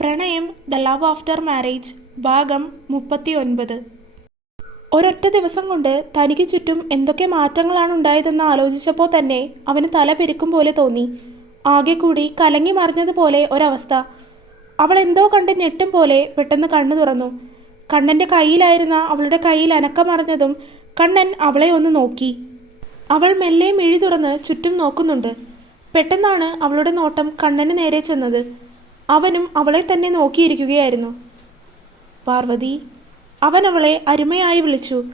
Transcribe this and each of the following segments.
പ്രണയം the love after marriage ഭാഗം മുപ്പത്തി ഒൻപത് ഒരൊറ്റ ദിവസം കൊണ്ട് തനിക്ക് ചുറ്റും എന്തൊക്കെ മാറ്റങ്ങളാണ് ഉണ്ടായതെന്ന് ആലോചിച്ചപ്പോൾ തന്നെ അവന് തല പെരുക്കും പോലെ തോന്നി. ആകെ കൂടി കലങ്ങി മറിഞ്ഞതുപോലെ ഒരവസ്ഥ. അവൾ എന്തോ കണ്ട് ഞെട്ടും പോലെ പെട്ടെന്ന് കണ്ണു തുറന്നു. കണ്ണന്റെ കയ്യിലായിരുന്ന അവളുടെ കയ്യിൽ അനക്കമറിഞ്ഞതും കണ്ണൻ അവളെ ഒന്ന് നോക്കി. അവൾ മെല്ലെ മിഴി തുറന്ന് ചുറ്റും നോക്കുന്നുണ്ട്. പെട്ടെന്നാണ് അവളുടെ നോട്ടം കണ്ണന് നേരെ ചെന്നത്. അവനും അവളെ തന്നെ നോക്കിയിരിക്കുകയായിരുന്നു. പാർവതി അവൻ അവളെ അരുമയായി വിളിച്ചു.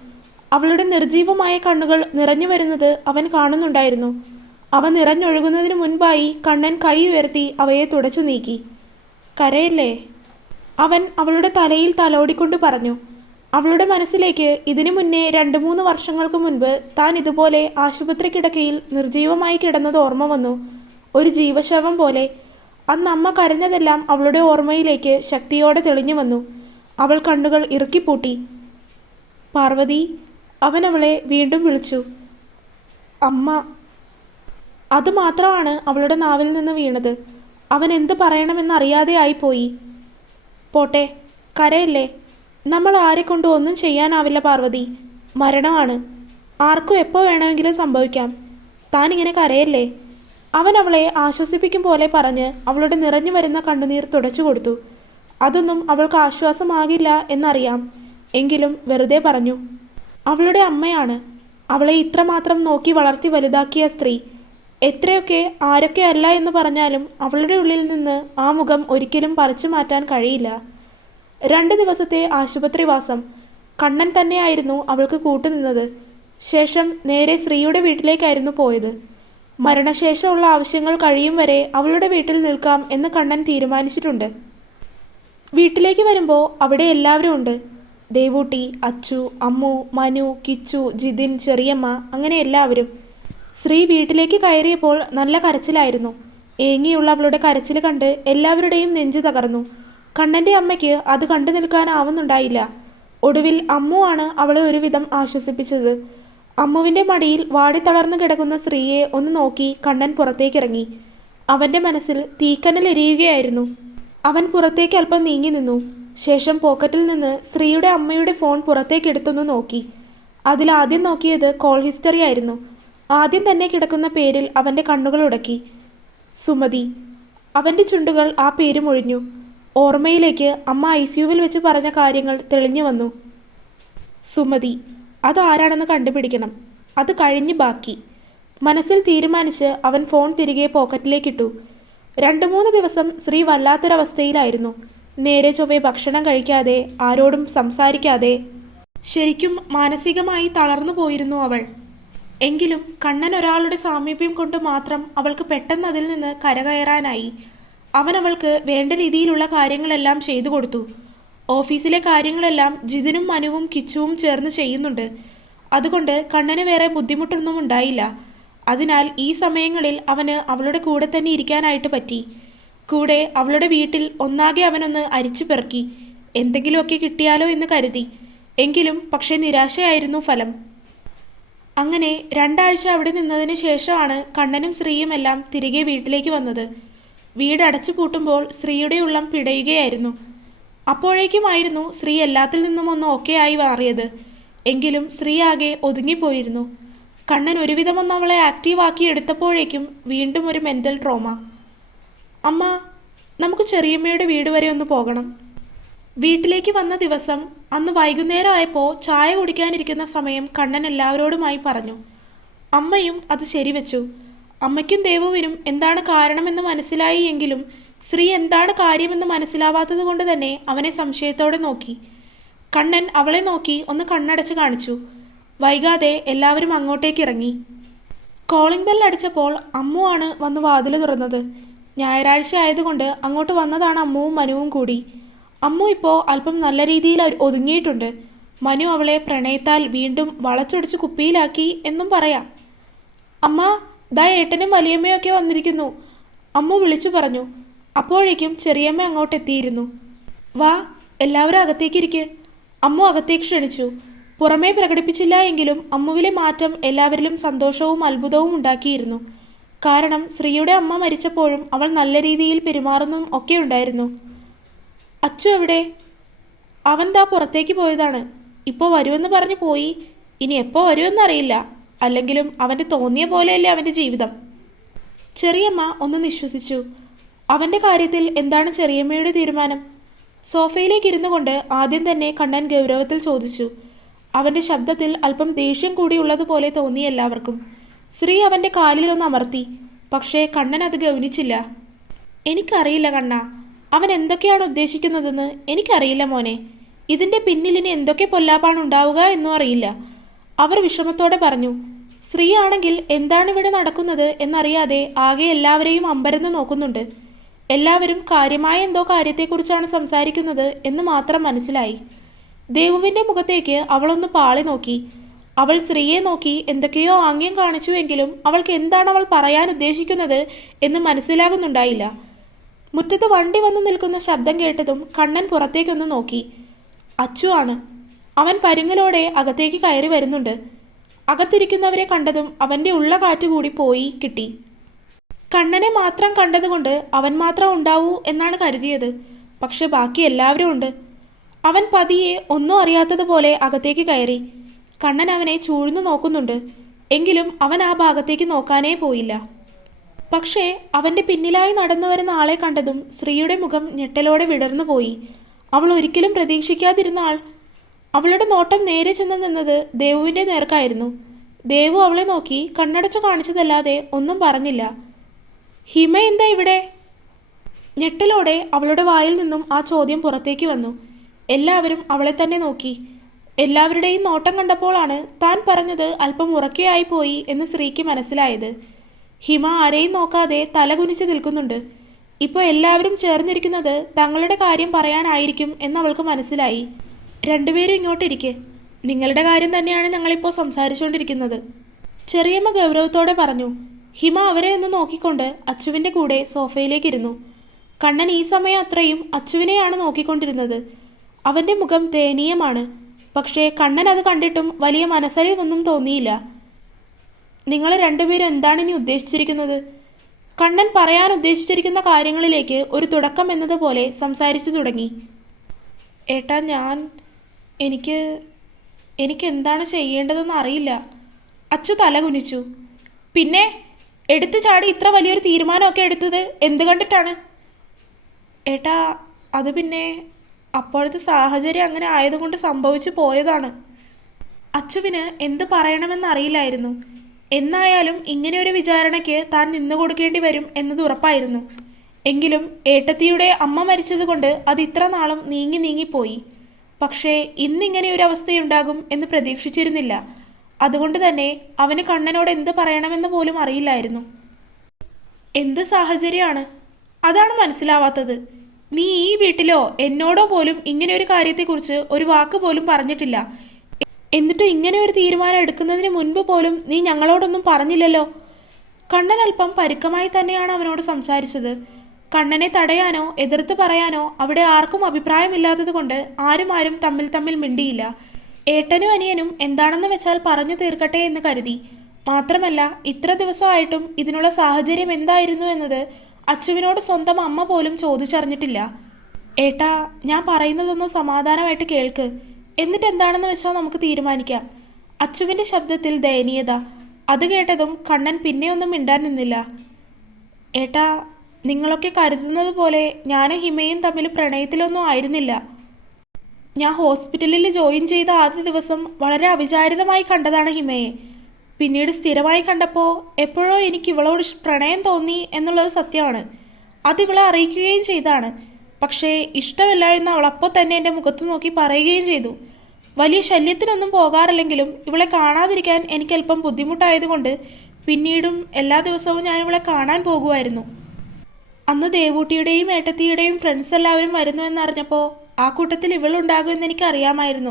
അവളുടെ നിർജീവമായ കണ്ണുകൾ നിറഞ്ഞു വരുന്നത് അവൻ കാണുന്നുണ്ടായിരുന്നു. അവ നിറഞ്ഞൊഴുകുന്നതിന് മുൻപായി കണ്ണൻ കൈ ഉയർത്തി അവയെ തുടച്ചു നീക്കി. കരയല്ലേ? അവൻ അവളുടെ തലയിൽ തലോടിക്കൊണ്ട് പറഞ്ഞു. അവളുടെ മനസ്സിലേക്ക് ഇതിനു മുന്നേ രണ്ട് മൂന്ന് വർഷങ്ങൾക്ക് മുൻപ് താൻ ഇതുപോലെ ആശുപത്രി കിടക്കയിൽ നിർജീവമായി കിടന്നത് ഓർമ്മ വന്നു. ഒരു ജീവശവം പോലെ അന്ന് അമ്മ കരഞ്ഞതെല്ലാം അവളുടെ ഓർമ്മയിലേക്ക് ശക്തിയോടെ തെളിഞ്ഞു വന്നു. അവൾ കണ്ണുകൾ ഇറുക്കിപ്പൂട്ടി. പാർവതി അവൻ അവളെ വീണ്ടും വിളിച്ചു. അമ്മ അത് മാത്രമാണ് അവളുടെ നാവിൽ നിന്ന് വീണത്. അവൻ എന്ത് പറയണമെന്നറിയാതെ ആയിപ്പോയി. പോട്ടെ കരയല്ലേ? നമ്മൾ ആരെ കൊണ്ടും ഒന്നും ചെയ്യാനാവില്ല പാർവതി. മരണമാണ്. ആർക്കും എപ്പോൾ വേണമെങ്കിലും സംഭവിക്കാം. താനിങ്ങനെ കരയല്ലേ? അവൻ അവളെ ആശ്വസിപ്പിക്കും പോലെ പറഞ്ഞ് അവളുടെ നിറഞ്ഞു വരുന്ന കണ്ണുനീർ തുടച്ചു കൊടുത്തു. അതൊന്നും അവൾക്ക് ആശ്വാസമാകില്ല എന്നറിയാം. എങ്കിലും വെറുതെ പറഞ്ഞു അവളുടെ അമ്മയാണ്. അവളെ ഇത്രമാത്രം നോക്കി വളർത്തി വലുതാക്കിയ സ്ത്രീ. എത്രയൊക്കെ ആരൊക്കെ അല്ല എന്ന് പറഞ്ഞാലും അവളുടെ ഉള്ളിൽ നിന്ന് ആ മുഖം ഒരിക്കലും പറിച്ചു മാറ്റാൻ കഴിയില്ല. രണ്ട് ദിവസത്തെ ആശുപത്രിവാസം. കണ്ണൻ തന്നെയായിരുന്നു അവൾക്ക് കൂട്ടുനിന്നത്. ശേഷം നേരെ ശ്രീയുടെ വീട്ടിലേക്കായിരുന്നു പോയത്. മരണശേഷമുള്ള ആവശ്യങ്ങൾ കഴിയും വരെ അവളുടെ വീട്ടിൽ നിൽക്കാം എന്ന് കണ്ണൻ തീരുമാനിച്ചിട്ടുണ്ട്. വീട്ടിലേക്ക് വരുമ്പോൾ അവിടെ എല്ലാവരും ഉണ്ട്. ദേവൂട്ടി അച്ചു അമ്മു മനു കിച്ചു ജിതിൻ ചെറിയമ്മ അങ്ങനെ എല്ലാവരും. ശ്രീ വീട്ടിലേക്ക് കയറിയപ്പോൾ നല്ല കരച്ചിലായിരുന്നു. ഏങ്ങിയുള്ള അവളുടെ കരച്ചിൽ കണ്ട് എല്ലാവരുടെയും നെഞ്ചു തകർന്നു. കണ്ണന്റെ അമ്മയ്ക്ക് അത് കണ്ടു നിൽക്കാനാവുന്നുണ്ടായില്ല. ഒടുവിൽ അമ്മുവാണ് അവളെ ഒരുവിധം ആശ്വസിപ്പിച്ചത്. അമ്മുവിന്റെ മടിയിൽ വാടി തളർന്നു കിടക്കുന്ന സ്ത്രീയെ ഒന്ന് നോക്കി കണ്ണൻ പുറത്തേക്കിറങ്ങി. അവന്റെ മനസ്സിൽ തീക്കനൽ എരിയുകയായിരുന്നു. അവൻ പുറത്തേക്ക് അല്പം നീങ്ങി നിന്നു. ശേഷം പോക്കറ്റിൽ നിന്ന് സ്ത്രീയുടെ അമ്മയുടെ ഫോൺ പുറത്തേക്ക് എടുത്തൊന്ന് നോക്കി. അതിൽ ആദ്യം നോക്കിയത് കോൾ ഹിസ്റ്ററി ആയിരുന്നു. ആദ്യം തന്നെ കിടക്കുന്ന പേരിൽ അവന്റെ കണ്ണുകൾ ഉടക്കി. സുമതി. അവന്റെ ചുണ്ടുകൾ ആ പേര് മൊഴിഞ്ഞു. ഓർമ്മയിലേക്ക് അമ്മ ഐ സിയുവിൽ വെച്ച് പറഞ്ഞ കാര്യങ്ങൾ തെളിഞ്ഞു വന്നു. സുമതി. അതാരാണെന്ന് കണ്ടുപിടിക്കണം. അത് കഴിഞ്ഞ് ബാക്കി. മനസ്സിൽ തീരുമാനിച്ച് അവൻ ഫോൺ തിരികെ പോക്കറ്റിലേക്കിട്ടു. രണ്ടു മൂന്ന് ദിവസം ശ്രീ വല്ലാത്തൊരവസ്ഥയിലായിരുന്നു. നേരെ ചൊവ്വെ ഭക്ഷണം കഴിക്കാതെ ആരോടും സംസാരിക്കാതെ. ശരിക്കും മാനസികമായി തളർന്നു പോയിരുന്നു അവൾ. എങ്കിലും കണ്ണൻ ഒരാളുടെ സാമീപ്യം കൊണ്ട് മാത്രം അവൾക്ക് പെട്ടെന്ന് അതിൽ നിന്ന് കരകയറാനായി. അവൻ അവൾക്ക് വേണ്ട രീതിയിലുള്ള കാര്യങ്ങളെല്ലാം ചെയ്തു കൊടുത്തു. ഓഫീസിലെ കാര്യങ്ങളെല്ലാം ജിതിനും മനുവും കിച്ചുവും ചേർന്ന് ചെയ്യുന്നുണ്ട്. അതുകൊണ്ട് കണ്ണന് വേറെ ബുദ്ധിമുട്ടൊന്നും ഉണ്ടായില്ല. അതിനാൽ ഈ സമയങ്ങളിൽ അവന് അവളുടെ കൂടെ തന്നെ ഇരിക്കാനായിട്ട് പറ്റി. കൂടെ അവളുടെ വീട്ടിൽ ഒന്നാകെ അവനൊന്ന് അരിച്ചു പെറുക്കി. എന്തെങ്കിലുമൊക്കെ കിട്ടിയാലോ എന്ന് കരുതി. എങ്കിലും പക്ഷേ നിരാശയായിരുന്നു ഫലം. അങ്ങനെ രണ്ടാഴ്ച അവിടെ നിന്നതിന് ശേഷമാണ് കണ്ണനും ശ്രീയും എല്ലാം തിരികെ വീട്ടിലേക്ക് വന്നത്. വീട് അടച്ചു പൂട്ടുമ്പോൾ ശ്രീയുടെ ഉള്ളം പിടയുകയായിരുന്നു. അപ്പോഴേക്കുമായിരുന്നു ശ്രീ എല്ലാത്തിൽ നിന്നും ഒന്ന് ഒക്കെ ആയി മാറിയത്. എങ്കിലും ശ്രീ ആകെ ഒതുങ്ങിപ്പോയിരുന്നു. കണ്ണൻ ഒരുവിധമൊന്ന് അവളെ ആക്റ്റീവാക്കി എടുത്തപ്പോഴേക്കും വീണ്ടും ഒരു മെന്റൽ ട്രോമ അമ്മ നമുക്ക് ചെറിയമ്മയുടെ വീട് വരെ ഒന്ന് പോകണം. വീട്ടിലേക്ക് വന്ന ദിവസം അന്ന് വൈകുന്നേരമായപ്പോൾ ചായ കുടിക്കാനിരിക്കുന്ന സമയം കണ്ണൻ എല്ലാവരോടുമായി പറഞ്ഞു. അമ്മയും അത് ശരിവെച്ചു. അമ്മയ്ക്കും ദേവുവിനും എന്താണ് കാരണമെന്ന് മനസ്സിലായി എങ്കിലും ശ്രീ എന്താണ് കാര്യമെന്ന് മനസ്സിലാവാത്തത് കൊണ്ട് തന്നെ അവനെ സംശയത്തോടെ നോക്കി. കണ്ണൻ അവളെ നോക്കി ഒന്ന് കണ്ണടച്ച് കാണിച്ചു. വൈകാതെ എല്ലാവരും അങ്ങോട്ടേക്ക് ഇറങ്ങി. കോളിംഗ് ബെൽ അടിച്ചപ്പോൾ അമ്മു ആണ് വന്ന് വാതിൽ തുറന്നത്. ഞായറാഴ്ച ആയതുകൊണ്ട് അങ്ങോട്ട് വന്നതാണ് അമ്മുവും മനുവും കൂടി. അമ്മു ഇപ്പോൾ അല്പം നല്ല രീതിയിൽ ഒതുങ്ങിയിട്ടുണ്ട്. മനു അവളെ പ്രണയത്താൽ വീണ്ടും വളച്ചൊടിച്ച് കുപ്പിയിലാക്കി എന്നും പറയാം. അമ്മ ദാ ഏട്ടനും വലിയമ്മയൊക്കെ വന്നിരിക്കുന്നു. അമ്മു വിളിച്ചു പറഞ്ഞു അപ്പോഴേക്കും ചെറിയമ്മ അങ്ങോട്ട് എത്തിയിരുന്നു. വാ എല്ലാവരും അകത്തേക്കിരിക്ക് അമ്മു അകത്തേക്ക് ക്ഷണിച്ചു. പുറമേ പ്രകടിപ്പിച്ചില്ല എങ്കിലും അമ്മുവിലെ മാറ്റം എല്ലാവരിലും സന്തോഷവും അത്ഭുതവും ഉണ്ടാക്കിയിരുന്നു. കാരണം ശ്രീയുടെ അമ്മ മരിച്ചപ്പോഴും അവൾ നല്ല രീതിയിൽ പെരുമാറുന്നതും ഒക്കെ ഉണ്ടായിരുന്നു. അച്ചു എവിടെ? അവൻ താ പുറത്തേക്ക് പോയതാണ്. ഇപ്പോൾ വരുമെന്ന് പറഞ്ഞു പോയി. ഇനി എപ്പോൾ വരുമെന്നറിയില്ല അല്ലെങ്കിലും അവന്റെ തോന്നിയ പോലെയല്ലേ അവന്റെ ജീവിതം. ചെറിയമ്മ ഒന്ന് നിശ്വസിച്ചു. അവന്റെ കാര്യത്തിൽ എന്താണ് ചെറിയമ്മയുടെ തീരുമാനം? സോഫയിലേക്ക് ഇരുന്നു കൊണ്ട് ആദ്യം തന്നെ കണ്ണൻ ഗൗരവത്തിൽ ചോദിച്ചു. അവന്റെ ശബ്ദത്തിൽ അല്പം ദേഷ്യം കൂടിയുള്ളതുപോലെ തോന്നി എല്ലാവർക്കും. ശ്രീ അവന്റെ കാലിലൊന്ന് അമർത്തി. പക്ഷേ കണ്ണൻ അത് ഗൗനിച്ചില്ല. എനിക്കറിയില്ല കണ്ണ അവൻ എന്തൊക്കെയാണ് ഉദ്ദേശിക്കുന്നതെന്ന് എനിക്കറിയില്ല മോനെ. ഇതിന്റെ പിന്നിലിനി എന്തൊക്കെ പൊല്ലാപ്പാണ് ഉണ്ടാവുക എന്നും അറിയില്ല. അവർ വിഷമത്തോടെ പറഞ്ഞു സ്ത്രീയാണെങ്കിൽ എന്താണ് ഇവിടെ നടക്കുന്നത് എന്നറിയാതെ ആകെ എല്ലാവരെയും അമ്പരന്ന് നോക്കുന്നുണ്ട്. എല്ലാവരും കാര്യമായ എന്തോ കാര്യത്തെക്കുറിച്ചാണ് സംസാരിക്കുന്നത് എന്ന് മാത്രം മനസ്സിലായി. ദേവുവിന്റെ മുഖത്തേക്ക് അവളൊന്ന് പാളി നോക്കി. അവൾ സ്ത്രീയെ നോക്കി എന്തൊക്കെയോ ആംഗ്യം കാണിച്ചുവെങ്കിലും അവൾക്ക് എന്താണ് അവൾ പറയാൻ ഉദ്ദേശിക്കുന്നത് എന്ന് മനസ്സിലാകുന്നുണ്ടായില്ല. മുറ്റത്ത് വണ്ടി വന്നു നിൽക്കുന്ന ശബ്ദം കേട്ടതും കണ്ണൻ പുറത്തേക്കൊന്ന് നോക്കി. അച്ചു ആണ്. അവൻ പരുങ്ങലോടെ അകത്തേക്ക് കയറി വരുന്നുണ്ട്. അകത്തിരിക്കുന്നവരെ കണ്ടതും അവന്റെ ഉള്ള കാറ്റ് കൂടി പോയി കിട്ടി. കണ്ണനെ മാത്രം കണ്ടതുകൊണ്ട് അവൻ മാത്രം ഉണ്ടാവൂ എന്നാണ് കരുതിയത്. പക്ഷെ ബാക്കി എല്ലാവരും ഉണ്ട്. അവൻ പതിയെ ഒന്നും അറിയാത്തതുപോലെ അകത്തേക്ക് കയറി. കണ്ണൻ അവനെ ചൂഴ്ന്നു നോക്കുന്നുണ്ട്. എങ്കിലും അവൻ ആ ഭാഗത്തേക്ക് നോക്കാനേ പോയില്ല. പക്ഷേ അവന്റെ പിന്നിലായി നടന്നു വരുന്ന ആളെ കണ്ടതും ശ്രീയുടെ മുഖം ഞെട്ടലോടെ വിടർന്നു പോയി. അവൾ ഒരിക്കലും പ്രതീക്ഷിക്കാതിരുന്ന ആൾ. അവളുടെ നോട്ടം നേരെ ചെന്ന് നിന്നത് ദേവുവിന്റെ നേർക്കായിരുന്നു. ദേവു അവളെ നോക്കി കണ്ണടച്ചു കാണിച്ചതല്ലാതെ ഒന്നും പറഞ്ഞില്ല. ഹിമ എന്താ ഇവിടെ? ഞെട്ടലോടെ അവളുടെ വായിൽ നിന്നും ആ ചോദ്യം പുറത്തേക്ക് വന്നു. എല്ലാവരും അവളെ തന്നെ നോക്കി. എല്ലാവരുടെയും നോട്ടം കണ്ടപ്പോഴാണ് താൻ പറഞ്ഞത് അല്പം ഉറക്കെയായി പോയി എന്ന് ശ്രീക്ക് മനസ്സിലായത്. ഹിമ ആരെയും നോക്കാതെ തലകുനിച്ച് നിൽക്കുന്നുണ്ട്. ഇപ്പോൾ എല്ലാവരും ചേർന്നിരിക്കുന്നത് തങ്ങളുടെ കാര്യം പറയാനായിരിക്കും എന്ന് അവൾക്ക് മനസ്സിലായി. രണ്ടുപേരും ഇങ്ങോട്ടിരിക്കെ. നിങ്ങളുടെ കാര്യം തന്നെയാണ് ഞങ്ങളിപ്പോൾ സംസാരിച്ചുകൊണ്ടിരിക്കുന്നത്. ചെറിയമ്മ ഗൗരവത്തോടെ പറഞ്ഞു. ഹിമ അവരെ ഒന്ന് നോക്കിക്കൊണ്ട് അച്ചുവിന്റെ കൂടെ സോഫയിലേക്കിരുന്നു. കണ്ണൻ ഈ സമയം അത്രയും അച്ചുവിനെയാണ് നോക്കിക്കൊണ്ടിരുന്നത്. അവന്റെ മുഖം ദയനീയമാണ്. പക്ഷേ കണ്ണൻ അത് കണ്ടിട്ടും വലിയ മനസ്സലിവൊന്നും തോന്നിയില്ല. നിങ്ങൾ രണ്ടുപേരും എന്താണ് ഇനി ഉദ്ദേശിച്ചിരിക്കുന്നത്? കണ്ണൻ പറയാൻ ഉദ്ദേശിച്ചിരിക്കുന്ന കാര്യങ്ങളിലേക്ക് ഒരു തുടക്കം എന്നതുപോലെ സംസാരിച്ചു തുടങ്ങി. ഏട്ടാ ഞാൻ എനിക്ക് എനിക്ക് എന്താണ് ചെയ്യേണ്ടതെന്ന് അറിയില്ല. അച്ചു തല കുനിച്ചു പിന്നെ എടുത്തു ചാടി ഇത്ര വലിയൊരു തീരുമാനമൊക്കെ എടുത്തത് എന്ത് കണ്ടിട്ടാണ്? ഏട്ടാ അത് പിന്നെ അപ്പോഴത്തെ സാഹചര്യം അങ്ങനെ ആയതുകൊണ്ട് സംഭവിച്ചു പോയതാണ്. അച്ചുവിന് എന്ത് പറയണമെന്നറിയില്ലായിരുന്നു എന്നായാലും ഇങ്ങനെ ഒരു വിചാരണയ്ക്ക് താൻ നിന്നു കൊടുക്കേണ്ടി വരും എന്നത് ഉറപ്പായിരുന്നു. എങ്കിലും ഏട്ടത്തിയുടെ അമ്മ മരിച്ചതുകൊണ്ട് അത് ഇത്ര നാളും നീങ്ങി നീങ്ങിപ്പോയി. പക്ഷേ ഇന്നിങ്ങനെ ഒരു അവസ്ഥയുണ്ടാകും എന്ന് പ്രതീക്ഷിച്ചിരുന്നില്ല. അതുകൊണ്ട് തന്നെ അവന് കണ്ണനോട് എന്ത് പറയണമെന്ന് പോലും അറിയില്ലായിരുന്നു. എന്ത് സാഹചര്യമാണ്? അതാണ് മനസ്സിലാവാത്തത്. നീ ഈ വീട്ടിലോ എന്നോടോ പോലും ഇങ്ങനെ ഒരു കാര്യത്തെക്കുറിച്ച് ഒരു വാക്ക് പോലും പറഞ്ഞിട്ടില്ല. എന്നിട്ട് ഇങ്ങനെ ഒരു തീരുമാനം എടുക്കുന്നതിന് മുൻപ് പോലും നീ ഞങ്ങളോടൊന്നും പറഞ്ഞില്ലല്ലോ. കണ്ണൻ അല്പം പരുക്കമായി തന്നെയാണ് അവനോട് സംസാരിച്ചത്. കണ്ണനെ തടയാനോ എതിർത്ത് പറയാനോ അവിടെ ആർക്കും അഭിപ്രായമില്ലാത്തത് കൊണ്ട് ആരും ആരും തമ്മിൽ തമ്മിൽ മിണ്ടിയില്ല. ഏട്ടനും അനിയനും എന്താണെന്ന് വെച്ചാൽ പറഞ്ഞു തീർക്കട്ടെ എന്ന് കരുതി. മാത്രമല്ല ഇത്ര ദിവസമായിട്ടും ഇതിനുള്ള സാഹചര്യം എന്തായിരുന്നു എന്നത് അച്ചുവിനോട് സ്വന്തം അമ്മ പോലും ചോദിച്ചറിഞ്ഞിട്ടില്ല. ഏട്ടാ ഞാൻ പറയുന്നതൊന്ന് സമാധാനമായിട്ട് കേൾക്ക്. എന്നിട്ട് എന്താണെന്ന് വെച്ചാൽ നമുക്ക് തീരുമാനിക്കാം. അച്ചുവിന്റെ ശബ്ദത്തിൽ ദയനീയത. അത് കേട്ടതും കണ്ണൻ പിന്നെയൊന്നും മിണ്ടാൻ നിന്നില്ല. ഏട്ടാ നിങ്ങളൊക്കെ കരുതുന്നത് പോലെ ഞാനും ഹിമയും തമ്മിൽ പ്രണയത്തിലൊന്നും ആയിരുന്നില്ല. ഞാൻ ഹോസ്പിറ്റലിൽ ജോയിൻ ചെയ്ത ആദ്യ ദിവസം വളരെ അവിചാരിതമായി കണ്ടതാണ് ഹിമയെ. പിന്നീട് സ്ഥിരമായി കണ്ടപ്പോൾ എപ്പോഴോ എനിക്ക് ഇവളോട് പ്രണയം തോന്നി എന്നുള്ളത് സത്യമാണ്. അത് ഇവളെ അറിയിക്കുകയും ചെയ്താണ്. പക്ഷേ ഇഷ്ടമില്ല എന്ന് അവൾ അപ്പോൾ തന്നെ എന്റെ മുഖത്ത് നോക്കി പറയുകയും ചെയ്തു. വലിയ ശല്യത്തിനൊന്നും പോകാറില്ലെങ്കിലും ഇവളെ കാണാതിരിക്കാൻ എനിക്ക് അല്പം ബുദ്ധിമുട്ടായതുകൊണ്ട് പിന്നീടും എല്ലാ ദിവസവും ഞാൻ ഇവളെ കാണാൻ പോകുമായിരുന്നു. അന്ന് ദേവൂട്ടിയുടെയും ഏട്ടത്തിയുടെയും ഫ്രണ്ട്സ് എല്ലാവരും വരുന്നു എന്നറിഞ്ഞപ്പോൾ ആ കൂട്ടത്തിൽ ഇവളുണ്ടാകുമെന്ന് എനിക്ക് അറിയാമായിരുന്നു.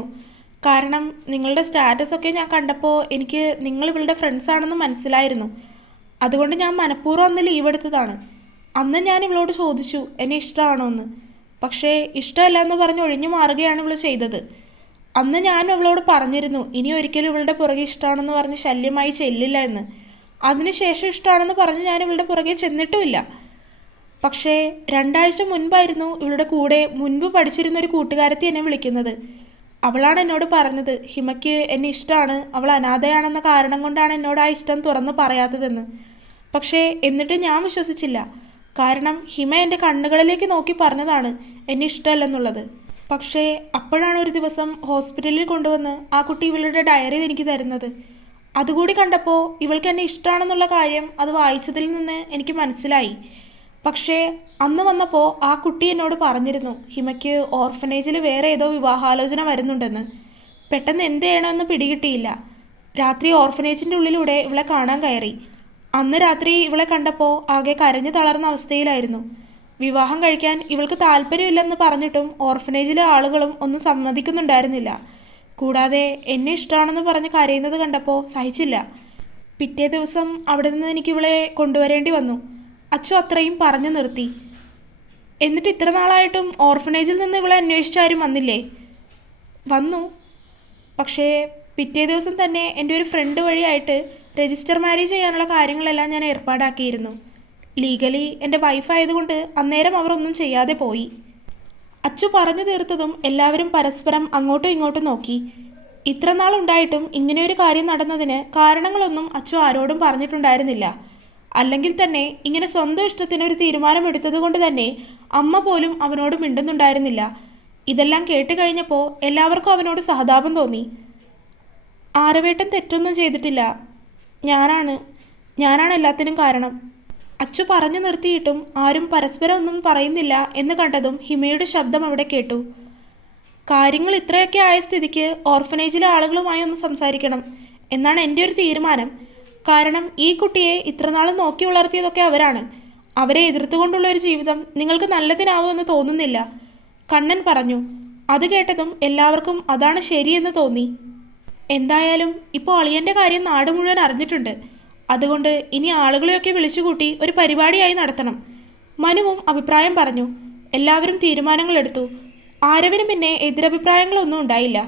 കാരണം നിങ്ങളുടെ സ്റ്റാറ്റസ് ഒക്കെ ഞാൻ കണ്ടപ്പോൾ എനിക്ക് നിങ്ങൾ ഇവളുടെ ഫ്രണ്ട്സ് ആണെന്ന് മനസ്സിലായിരുന്നു. അതുകൊണ്ട് ഞാൻ മനഃപൂർവം അന്ന് ലീവ് എടുത്തതാണ്. അന്ന് ഞാൻ ഇവളോട് ചോദിച്ചു എന്നെ ഇഷ്ടമാണോ എന്ന്? പക്ഷേ ഇഷ്ടമല്ല എന്ന് പറഞ്ഞ് ഒഴിഞ്ഞു മാറുകയാണ് ഇവൾ ചെയ്തത്. അന്ന് ഞാൻ അവളോട് പറഞ്ഞിരുന്നു ഇനി ഒരിക്കലും ഇവളുടെ പുറകെ ഇഷ്ടമാണെന്ന് പറഞ്ഞ് ശല്യമായി ചെല്ലില്ല എന്ന്. അതിനുശേഷം ഇഷ്ടമാണെന്ന് പറഞ്ഞ് ഞാൻ ഇവളുടെ പുറകെ ചെന്നിട്ടുമില്ല. പക്ഷേ രണ്ടാഴ്ച മുൻപായിരുന്നു ഇവളുടെ കൂടെ മുൻപ് പഠിച്ചിരുന്ന ഒരു കൂട്ടുകാരത്തി എന്നെ വിളിക്കുന്നത്. അവളാണ് എന്നോട് പറഞ്ഞത് ഹിമയ്ക്ക് എന്നെ ഇഷ്ടമാണ് അവൾ അനാഥയാണെന്ന കാരണം കൊണ്ടാണ് എന്നോട് ആ ഇഷ്ടം തുറന്ന് പറയാത്തതെന്ന്. പക്ഷേ എന്നിട്ട് ഞാൻ വിശ്വസിച്ചില്ല. കാരണം ഹിമ എന്റെ കണ്ണുകളിലേക്ക് നോക്കി പറഞ്ഞതാണ് എന്നെ ഇഷ്ടമല്ലെന്നുള്ളത്. പക്ഷേ അപ്പോഴാണ് ഒരു ദിവസം ഹോസ്പിറ്റലിൽ കൊണ്ടുവന്ന് ആ കുട്ടി ഇവളുടെ ഡയറി എനിക്ക് തരുന്നത്. അതുകൂടി കണ്ടപ്പോൾ ഇവൾക്ക് എന്നെ ഇഷ്ടമാണെന്നുള്ള കാര്യം അത് വായിച്ചതിൽ നിന്ന് എനിക്ക് മനസ്സിലായി. പക്ഷേ അന്ന് വന്നപ്പോൾ ആ കുട്ടി എന്നോട് പറഞ്ഞിരുന്നു ഹിമയ്ക്ക് ഓർഫനേജിൽ വേറെ ഏതോ വിവാഹാലോചന വരുന്നുണ്ടെന്ന്. പെട്ടെന്ന് എന്ത് ചെയ്യണമെന്ന് പിടികിട്ടിയില്ല. രാത്രി ഓർഫനേജിന്റെ ഉള്ളിലൂടെ ഇവളെ കാണാൻ കയറി. അന്ന് രാത്രി ഇവളെ കണ്ടപ്പോൾ ആകെ കരഞ്ഞു തളർന്ന അവസ്ഥയിലായിരുന്നു. വിവാഹം കഴിക്കാൻ ഇവൾക്ക് താല്പര്യമില്ലെന്ന് പറഞ്ഞിട്ടും ഓർഫനേജിലെ ആളുകളും ഒന്നും സമ്മതിക്കുന്നുണ്ടായിരുന്നില്ല. കൂടാതെ എന്നെ ഇഷ്ടമാണെന്ന് പറഞ്ഞ് കരയുന്നത് കണ്ടപ്പോൾ സഹിച്ചില്ല. പിറ്റേ ദിവസം അവിടെ നിന്ന് എനിക്ക് ഇവളെ കൊണ്ടുവരേണ്ടി വന്നു. അച്ചു അത്രയും പറഞ്ഞു നിർത്തി. എന്നിട്ട് ഇത്ര നാളായിട്ടും ഓർഫനേജിൽ നിന്ന് ഇവളെ അന്വേഷിച്ചാരും വന്നില്ലേ? വന്നു. പക്ഷേ പിറ്റേ ദിവസം തന്നെ എന്റെ ഒരു ഫ്രണ്ട് വഴിയായിട്ട് രജിസ്റ്റർ മാരേജ് ചെയ്യാനുള്ള കാര്യങ്ങളെല്ലാം ഞാൻ ഏർപ്പാടാക്കിയിരുന്നു. ലീഗലി എന്റെ വൈഫായതുകൊണ്ട് അന്നേരം അവരൊന്നും ചെയ്യാതെ പോയി. അച്ചു പറഞ്ഞു തീർത്തതും എല്ലാവരും പരസ്പരം അങ്ങോട്ടും ഇങ്ങോട്ടും നോക്കി. ഇത്രനാളുണ്ടായിട്ടും ഇങ്ങനെയൊരു കാര്യം നടന്നതിന് കാരണങ്ങളൊന്നും അച്ചു ആരോടും പറഞ്ഞിട്ടുണ്ടായിരുന്നില്ല. അല്ലെങ്കിൽ തന്നെ ഇങ്ങനെ സ്വന്തം ഇഷ്ടത്തിന് ഒരു തീരുമാനമെടുത്തത് കൊണ്ട് തന്നെ അമ്മ പോലും അവനോട് മിണ്ടുന്നുണ്ടായിരുന്നില്ല. ഇതെല്ലാം കേട്ട് കഴിഞ്ഞപ്പോൾ എല്ലാവർക്കും അവനോട് സഹതാപം തോന്നി. ആരവേട്ടൻ തെറ്റൊന്നും ചെയ്തിട്ടില്ല. ഞാനാണ്. ഞാനാണ് എല്ലാത്തിനും കാരണം. അച്ചു പറഞ്ഞു നിർത്തിയിട്ടും ആരും പരസ്പരം ഒന്നും പറയുന്നില്ല എന്ന് കണ്ടതും ഹിമയുടെ ശബ്ദം അവിടെ കേട്ടു. കാര്യങ്ങൾ ഇത്രയൊക്കെ ആയ സ്ഥിതിക്ക് ഓർഫനേജിലെ ആളുകളുമായി ഒന്ന് സംസാരിക്കണം. എന്നാണ് എന്റെ ഒരു തീരുമാനം. കാരണം ഈ കുട്ടിയെ ഇത്രനാളും നോക്കി വളർത്തിയതൊക്കെ അവരാണ്. അവരെ എതിർത്തുകൊണ്ടുള്ള ഒരു ജീവിതം നിങ്ങൾക്ക് നല്ലതിനാവുമെന്ന് തോന്നുന്നില്ല. കണ്ണൻ പറഞ്ഞു അത് കേട്ടതും എല്ലാവർക്കും അതാണ് ശരിയെന്ന് തോന്നി. എന്തായാലും ഇപ്പോൾ അളിയന്റെ കാര്യം നാട് മുഴുവൻ അറിഞ്ഞിട്ടുണ്ട്. അതുകൊണ്ട് ഇനി ആളുകളെയൊക്കെ വിളിച്ചുകൂട്ടി ഒരു പരിപാടിയായി നടത്തണം. മനുവും അഭിപ്രായം പറഞ്ഞു എല്ലാവരും തീരുമാനങ്ങളെടുത്തു. ആരവിനും പിന്നെ എതിരഭിപ്രായങ്ങളൊന്നും ഉണ്ടായില്ല.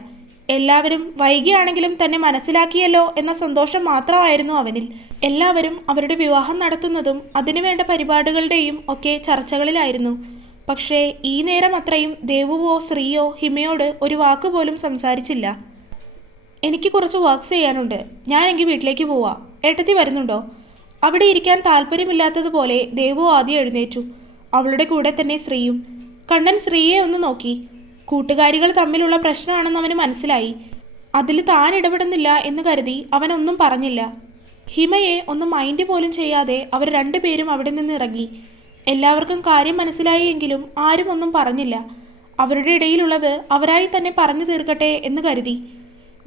എല്ലാവരും വൈകിയാണെങ്കിലും തന്നെ മനസ്സിലാക്കിയല്ലോ എന്ന സന്തോഷം മാത്രമായിരുന്നു അവനിൽ. എല്ലാവരും അവരുടെ വിവാഹം നടത്തുന്നതും അതിനുവേണ്ട പരിപാടികളുടെയും ഒക്കെ ചർച്ചകളിലായിരുന്നു. പക്ഷേ ഈ നേരം അത്രയും ദേവുവോ ശ്രീയോ ഹിമയോട് ഒരു വാക്ക് പോലും സംസാരിച്ചില്ല. എനിക്ക് കുറച്ച് വർക്ക് ചെയ്യാനുണ്ട്. ഞാൻ എങ്കിൽ വീട്ടിലേക്ക് പോവാ. ഏട്ടത്തി വരുന്നുണ്ടോ? അവിടെ ഇരിക്കാൻ താല്പര്യമില്ലാത്തതുപോലെ ദേവു ആദ്യം എഴുന്നേറ്റു. അവളുടെ കൂടെ തന്നെ ശ്രീയും കണ്ണൻ ശ്രീയെ ഒന്ന് നോക്കി. കൂട്ടുകാരികൾ തമ്മിലുള്ള പ്രശ്നമാണെന്ന് അവന് മനസ്സിലായി. അതിൽ താൻ ഇടപെടുന്നില്ല എന്ന് കരുതി അവനൊന്നും പറഞ്ഞില്ല. ഹിമയെ ഒന്ന് മൈൻഡ് പോലും ചെയ്യാതെ അവർ രണ്ടുപേരും അവിടെ നിന്ന് ഇറങ്ങി. എല്ലാവർക്കും കാര്യം മനസ്സിലായി എങ്കിലും ആരും ഒന്നും പറഞ്ഞില്ല. അവരുടെ ഇടയിലുള്ളത് അവരായി തന്നെ പറഞ്ഞു തീർക്കട്ടെ എന്ന് കരുതി.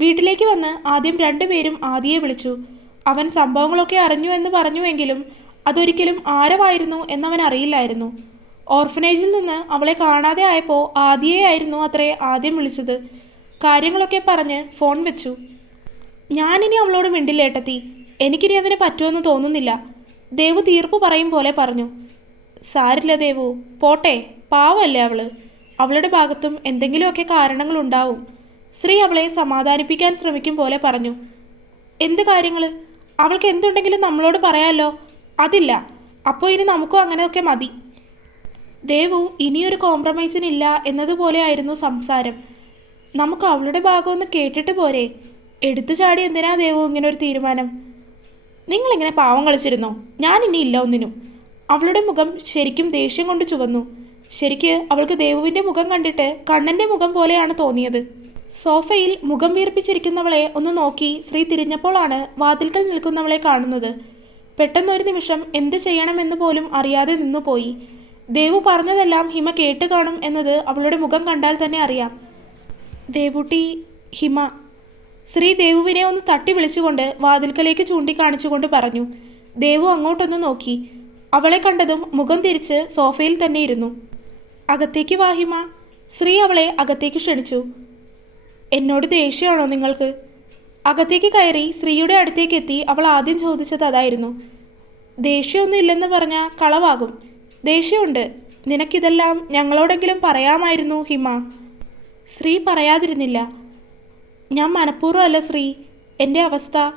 വീട്ടിലേക്ക് വന്ന് ആദ്യം രണ്ടുപേരും ആദിയെ വിളിച്ചു. അവൻ സംഭവങ്ങളൊക്കെ അറിഞ്ഞു എന്ന് പറഞ്ഞുവെങ്കിലും അതൊരിക്കലും ആരവായിരുന്നു എന്നവൻ അറിയില്ലായിരുന്നു. ഓർഫനേജിൽ നിന്ന് അവളെ കാണാതെ ആയപ്പോൾ ആദിയെ ആയിരുന്നു അത്രേ ആദ്യം വിളിച്ചത്. കാര്യങ്ങളൊക്കെ പറഞ്ഞ് ഫോൺ വെച്ചു. ഞാനിനി അവളോട് മിണ്ടില്ല ഏട്ടത്തി. എനിക്കിനി അതിന് പറ്റുമെന്ന് തോന്നുന്നില്ല. ദേവു തീർപ്പ് പറയും പോലെ പറഞ്ഞു. സാരില്ല ദേവു പോട്ടെ. പാവല്ലേ അവൾ. അവളുടെ ഭാഗത്തും എന്തെങ്കിലുമൊക്കെ കാരണങ്ങളുണ്ടാവും. ശ്രീ അവളെ സമാധാനിപ്പിക്കാൻ ശ്രമിക്കും പോലെ പറഞ്ഞു. എന്ത് കാര്യങ്ങൾ അവൾക്ക് എന്തുണ്ടെങ്കിലും നമ്മളോട് പറയാമല്ലോ അതില്ല. അപ്പോൾ ഇനി നമുക്കും അങ്ങനെയൊക്കെ മതി. ദേവു ഇനിയൊരു കോംപ്രമൈസിനില്ല എന്നതുപോലെയായിരുന്നു സംസാരം. നമുക്ക് അവളുടെ ഭാഗം ഒന്ന് കേട്ടിട്ട് പോരെ. എടുത്തു ചാടി എന്തിനാ ദേവു ഇങ്ങനെ ഒരു തീരുമാനം? നിങ്ങളിങ്ങനെ പാവം കളിച്ചിരുന്നോ? ഞാൻ ഇനി ഇല്ല ഒന്നിനും. അവളുടെ മുഖം ശരിക്കും ദേഷ്യം കൊണ്ട് ചുവന്നു. ശരിക്ക് അവൾക്ക് ദേവുവിന്റെ മുഖം കണ്ടിട്ട് കണ്ണന്റെ മുഖം പോലെയാണ് തോന്നിയത്. സോഫയിൽ മുഖം വീർപ്പിച്ചിരിക്കുന്നവളെ ഒന്ന് നോക്കി ശ്രീ തിരിഞ്ഞപ്പോഴാണ് വാതിൽക്കൽ നിൽക്കുന്നവളെ കാണുന്നത്. പെട്ടെന്നൊരു നിമിഷം എന്ത് ചെയ്യണമെന്ന് പോലും അറിയാതെ നിന്നുപോയി. ദേവു പറഞ്ഞതെല്ലാം ഹിമ കേട്ട് കാണും എന്നത് അവളുടെ മുഖം കണ്ടാൽ തന്നെ അറിയാം. ദേവുട്ടി ഹിമ ശ്രീ ദേവുവിനെ ഒന്ന് തട്ടി വിളിച്ചുകൊണ്ട് വാതിൽക്കലേക്ക് ചൂണ്ടിക്കാണിച്ചുകൊണ്ട് പറഞ്ഞു. ദേവു അങ്ങോട്ടൊന്ന് നോക്കി. അവളെ കണ്ടതും മുഖം തിരിച്ച് സോഫയിൽ തന്നെ ഇരുന്നു. അകത്തേക്ക് വാ ഹിമ. ശ്രീ അവളെ അകത്തേക്ക് ക്ഷണിച്ചു. എന്നോട് ദേഷ്യമാണോ നിങ്ങൾക്ക്? അകത്തേക്ക് കയറി ശ്രീയുടെ അടുത്തേക്ക് എത്തി അവൾ ആദ്യം ചോദിച്ചത് അതായിരുന്നു. ദേഷ്യമൊന്നും ഇല്ലെന്ന് പറഞ്ഞാൽ കളവാകും. ദേഷ്യമുണ്ട്. നിനക്കിതെല്ലാം ഞങ്ങളോടെങ്കിലും പറയാമായിരുന്നു ഹിമ. ശ്രീ പറയാതിരുന്നില്ല. ഞാൻ മനഃപൂർവമല്ല ശ്രീ എന്റെ അവസ്ഥ.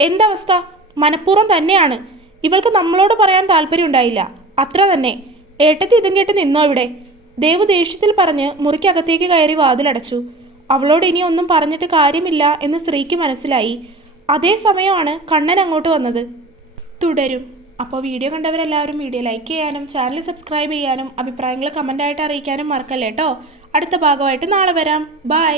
എന്തവസ്ഥ? മനഃപൂർവം തന്നെയാണ്. ഇവൾക്ക് നമ്മളോട് പറയാൻ താല്പര്യമുണ്ടായില്ല. അത്ര തന്നെ. ഏട്ടത്തി ഇതും കേട്ട് നിന്നോ ഇവിടെ? ദേവു ദേഷ്യത്തിൽ പറഞ്ഞ് മുറിക്കകത്തേക്ക് കയറി വാതിലടച്ചു. അവളോട് ഇനി ഒന്നും പറഞ്ഞിട്ട് കാര്യമില്ല എന്ന് സ്ത്രീക്ക് മനസ്സിലായി. അതേ സമയമാണ് കണ്ണൻ അങ്ങോട്ട് വന്നത്. തുടരും. അപ്പോൾ വീഡിയോ കണ്ടവരെല്ലാവരും വീഡിയോ ലൈക്ക് ചെയ്യാനും ചാനൽ സബ്സ്ക്രൈബ് ചെയ്യാനും അഭിപ്രായങ്ങൾ കമന്റായിട്ട് അറിയിക്കാനും മറക്കല്ലേട്ടോ അടുത്ത ഭാഗമായിട്ട് നാളെ വരാം. ബൈ